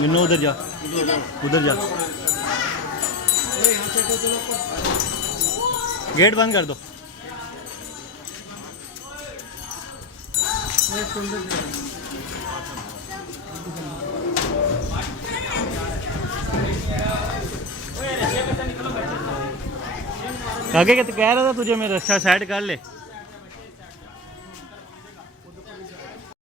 मिन्नू उधर जा, उधर जा। गेट बंद कर दो। आगे क्या कह रहा था तुझे, मैं रक्षा साइड कर ले।